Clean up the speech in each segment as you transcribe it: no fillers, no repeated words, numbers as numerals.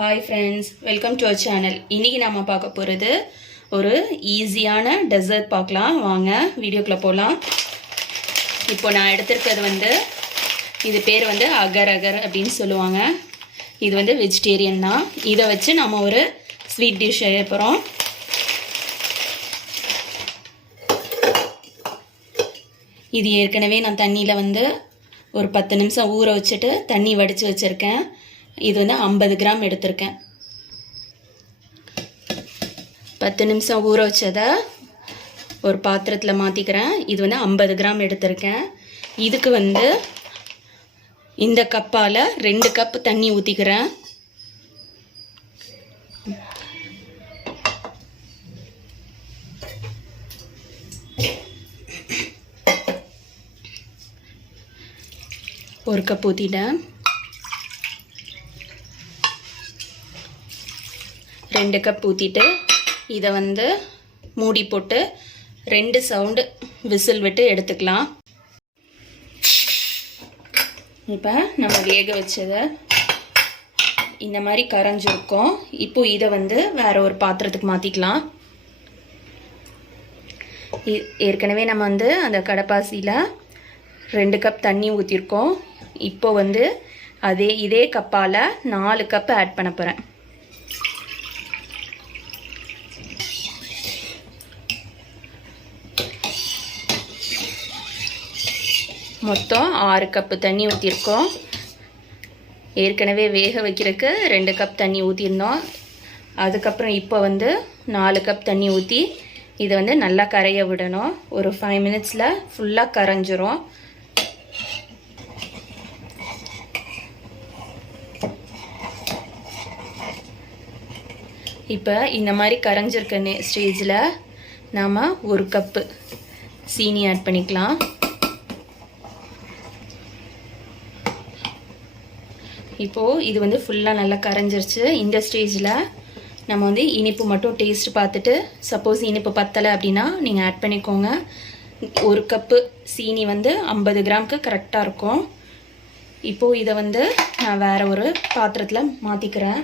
Hi friends, welcome to our channel. இன்றைக்கி நம்ம பார்க்க போகிறது ஒரு ஈஸியான டெசர்ட் பார்க்கலாம். வாங்க வீடியோக்குள்ளே போகலாம். இப்போ நான் எடுத்திருக்கிறது இது பேர் அகர் அப்படின்னு சொல்லுவாங்க. இது வெஜிடேரியன் தான். இதை வச்சு நம்ம ஒரு ஸ்வீட் டிஷ் செய்ய போகிறோம். இது ஏற்கனவே நான் தண்ணியில் ஒரு 10 நிமிஷம் ஊற வச்சுட்டு தண்ணி வடித்து வச்சுருக்கேன். இது 50 கிராம் எடுத்திருக்கேன். 10 நிமிஷம் ஊற வச்சதை ஒரு பாத்திரத்தில் மாற்றிக்கிறேன். இது 50 கிராம் எடுத்திருக்கேன். இதுக்கு இந்த கப்பால் 2 கப் தண்ணி ஊற்றிக்கிறேன். ஒரு கப் ஊற்றிட்டேன். 2 கப் ஊற்றிட்டு இதை மூடி போட்டு 2 சவுண்டு விசில் விட்டு எடுத்துக்கலாம். இப்போ நம்ம வேக வச்சதை இந்த மாதிரி கரைஞ்சிருக்கோம். இப்போ இதை வேற ஒரு பாத்திரத்துக்கு மாற்றிக்கலாம். ஏற்கனவே நம்ம அந்த கடப்பாசியில் 2 கப் தண்ணி ஊற்றிருக்கோம். இப்போ இதே கப்பால் 4 கப் ஆட் பண்ண போகிறேன். மொத்தம் 6 கப்பு தண்ணி ஊற்றிருக்கோம். ஏற்கனவே வேக வைக்கிறதுக்கு 2 கப் தண்ணி ஊற்றிருந்தோம். அதுக்கப்புறம் இப்போ 4 கப் தண்ணி ஊற்றி இதை நல்லா கரைய விடணும். ஒரு 5 மினிட்ஸில் ஃபுல்லாக கரைஞ்சிரும். இப்போ இந்த மாதிரி கரைஞ்சிருக்க ஸ்டேஜில் நாம் 1 கப்பு சீனி ஆட் பண்ணிக்கலாம். இப்போது இது ஃபுல்லாக நல்லா கரைஞ்சிருச்சு. இந்த ஸ்டேஜில் நம்ம இனிப்பு மட்டும் டேஸ்ட் பார்த்துட்டு, சப்போஸ் இனிப்பு பத்தலை அப்படின்னா நீங்கள் ஆட் பண்ணிக்கோங்க. 1 கப்பு சீனி 50 கிராமுக்கு கரெக்டாக இருக்கும். இப்போது இதை நான் வேறு ஒரு பாத்திரத்தில் மாற்றிக்கிறேன்.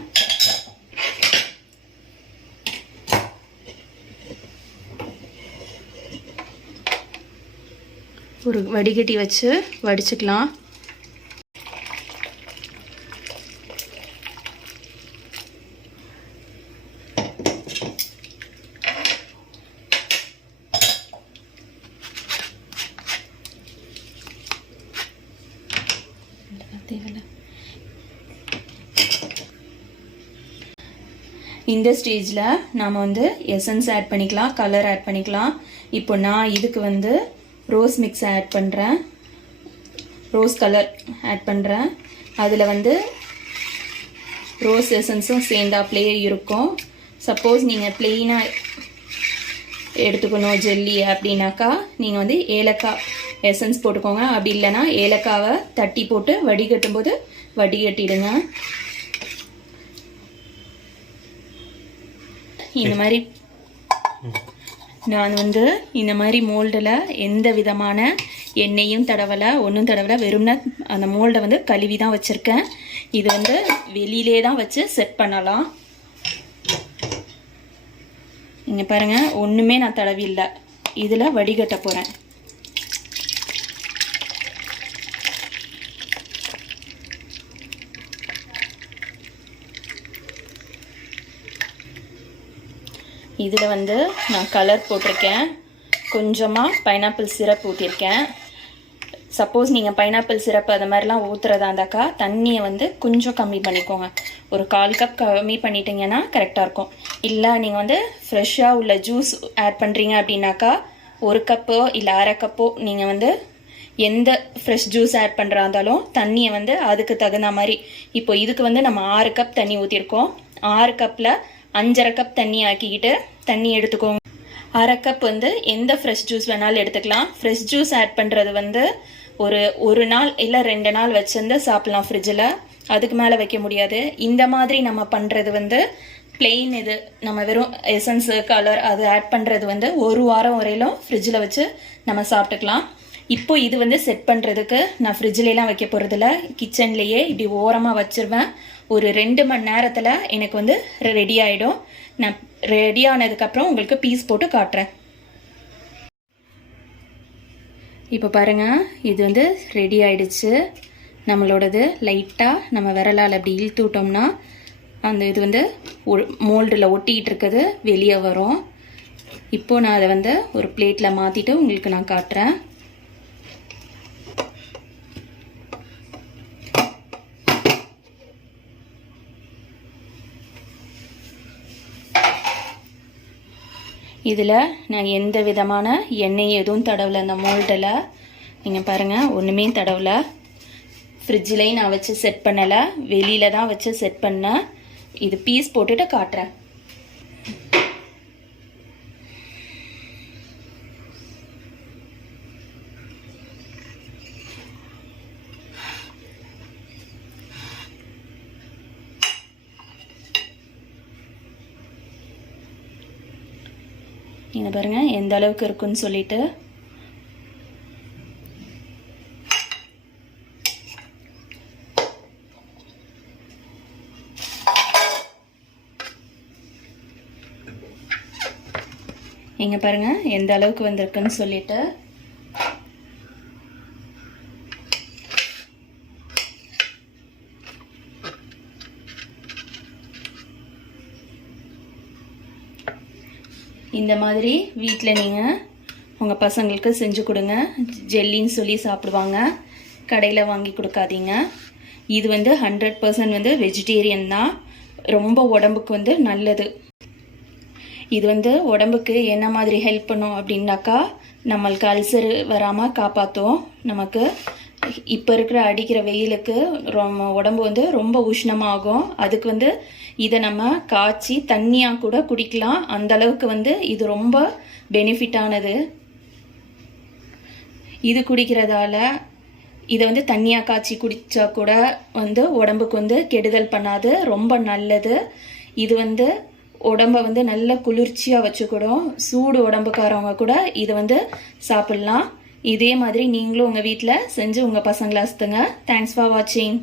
ஒரு வடிகட்டி வச்சு வடிச்சுக்கலாம். இந்த ஸ்டேஜில் நாம் எசன்ஸ் ஆட் பண்ணிக்கலாம், கலர் ஆட் பண்ணிக்கலாம். இப்போ நான் இதுக்கு ரோஸ் மிக்ஸ் ஆட் பண்ணுறேன், ரோஸ் கலர் ஆட் பண்ணுறேன். அதில் ரோஸ் எசன்ஸும் சேர்ந்தாப்லேயே இருக்கும். சப்போஸ் நீங்கள் ப்ளெயினாக எடுத்துக்கணும் ஜெல்லி அப்படின்னாக்கா நீங்கள் ஏலக்காய் எசன்ஸ் போட்டுக்கோங்க. அப்படி இல்லைன்னா ஏலக்காவை தட்டி போட்டு வடிகட்டும் போது வடிகட்டிடுங்க. இந்த மாதிரி நான் இந்த மாதிரி மோல்டில் எந்த விதமான எண்ணெயும் தடவலை, ஒன்றும் தடவலை. வெறும்னா அந்த மோல்டை கழுவி தான் வச்சுருக்கேன். இது வெளியிலே தான் வச்சு செட் பண்ணலாம். நீங்கள் பாருங்கள், ஒன்றுமே நான் தடவி இல்லை. இதில் வடிகட்ட போகிறேன். இதில் நான் கலர் போட்டிருக்கேன். கொஞ்சமாக பைனாப்பிள் சிரப் ஊற்றிருக்கேன். சப்போஸ் நீங்கள் பைனாப்பிள் சிரப் அது மாதிரிலாம் ஊற்றுறதா இருந்தாக்கா தண்ணியை கொஞ்சம் கம்மி பண்ணிக்கோங்க. ஒரு 1/4 கப் கம்மி பண்ணிட்டீங்கன்னா கரெக்டாக இருக்கும். இல்லை நீங்கள் ஃப்ரெஷ்ஷாக உள்ள ஜூஸ் ஆட் பண்ணுறீங்க அப்படின்னாக்கா 1 கப்போ இல்லை 1/2 கப்போ நீங்கள் எந்த ஃப்ரெஷ் ஜூஸ் ஆட் பண்ணுறா இருந்தாலும் தண்ணியை அதுக்கு தகுந்த மாதிரி. இப்போ இதுக்கு நம்ம 6 கப் தண்ணி ஊற்றிருக்கோம். 6 கப்பில் 5.5 கப் தண்ணி ஆக்கிக்கிட்டு தண்ணி எடுத்துக்கோங்க. 1/2 கப் எந்த ஃப்ரெஷ் ஜூஸ் வேணாலும் எடுத்துக்கலாம். ஃப்ரெஷ் ஜூஸ் ஆட் பண்ணுறது ஒரு நாள் இல்லை 2 நாள் வச்சுருந்து சாப்பிட்லாம் ஃப்ரிட்ஜில். அதுக்கு மேலே வைக்க முடியாது. இந்த மாதிரி நம்ம பண்ணுறது பிளெயின். இது நம்ம வெறும் எசன்ஸு கலர் அது ஆட் பண்ணுறது 1 வாரம் வரையிலும் ஃப்ரிட்ஜில் வச்சு நம்ம சாப்பிட்டுக்கலாம். இப்போ இது வந்து செட் பண்ணுறதுக்கு நான் ஃப்ரிட்ஜ்லாம் வைக்க போகிறதில்ல, கிச்சன்லேயே இப்படி ஓரமாக வச்சுருவேன். ஒரு 2 மணி நேரத்தில் எனக்கு வந்து ரெடி ஆகிடும். நான் ரெடி ஆனதுக்கப்புறம் உங்களுக்கு பீஸ் போட்டு காட்டுறேன். இப்போ பாருங்கள், இது வந்து ரெடி ஆகிடுச்சு. நம்மளோடது லைட்டாக நம்ம விரலால் அப்படி இழுத்து விட்டோம்னா அந்த இது வந்து மோல்டில் ஒட்டிகிட்டு இருக்குது வெளியே வரும். இப்போது நான் அதை வந்து ஒரு பிளேட்டில் மாற்றிட்டு உங்களுக்கு நான் காட்டுறேன். இதில் நான் எந்த விதமான எண்ணெய் எதுவும் தடவலை. இந்த மோல்டில் நீங்கள் பாருங்கள், ஒன்றுமே தடவலை. ஃப்ரிட்ஜிலையும் நான் வச்சு செட் பண்ணலை, வெளியில் தான் வச்சு செட் பண்ணேன். இது பீஸ் போட்டுட்டு காட்டுறேன். இங்கே பாருங்கள் எந்த அளவுக்கு இருக்குன்னு சொல்லிட்டு. இங்கே பாருங்கள் எந்த அளவுக்கு வந்திருக்குன்னு சொல்லிட்டு. இந்த மாதிரி வீட்டில் நீங்கள் உங்கள் பசங்களுக்கு செஞ்சு கொடுங்க. ஜெல்லின்னு சொல்லி சாப்பிடுவாங்க, கடையில் வாங்கி கொடுக்காதீங்க. இது வந்து 100% வந்து வெஜிடேரியன் தான், ரொம்ப உடம்புக்கு வந்து நல்லது. இது வந்து உடம்புக்கு என்ன மாதிரி ஹெல்ப் பண்ணும் அப்படின்னாக்கா, நம்மளுக்கு அல்சர் வராமல் காப்பாற்றும். நமக்கு இப்போ இருக்கிற அடிக்கிற வெயிலுக்கு உடம்பு வந்து ரொம்ப உஷ்ணமாகும். அதுக்கு வந்து இதை நம்ம காய்ச்சி தண்ணியாக கூட குடிக்கலாம். அந்த அளவுக்கு வந்து இது ரொம்ப பெனிஃபிட்டானது. இது குடிக்கிறதால இதை வந்து தண்ணியாக காய்ச்சி குடித்தா கூட வந்து உடம்புக்கு வந்து கெடுதல் பண்ணாது, ரொம்ப நல்லது. இது வந்து உடம்பை வந்து நல்ல குளிர்ச்சியாக வச்சுக்கூடும். சூடு உடம்புக்காரவங்க கூட இதை வந்து சாப்பிட்லாம். இதே மாதிரி நீங்களும் உங்கள் வீட்டில் செஞ்சு உங்கள் பசங்களை அசுத்துங்க. தேங்க்ஸ் ஃபார் வாட்சிங்.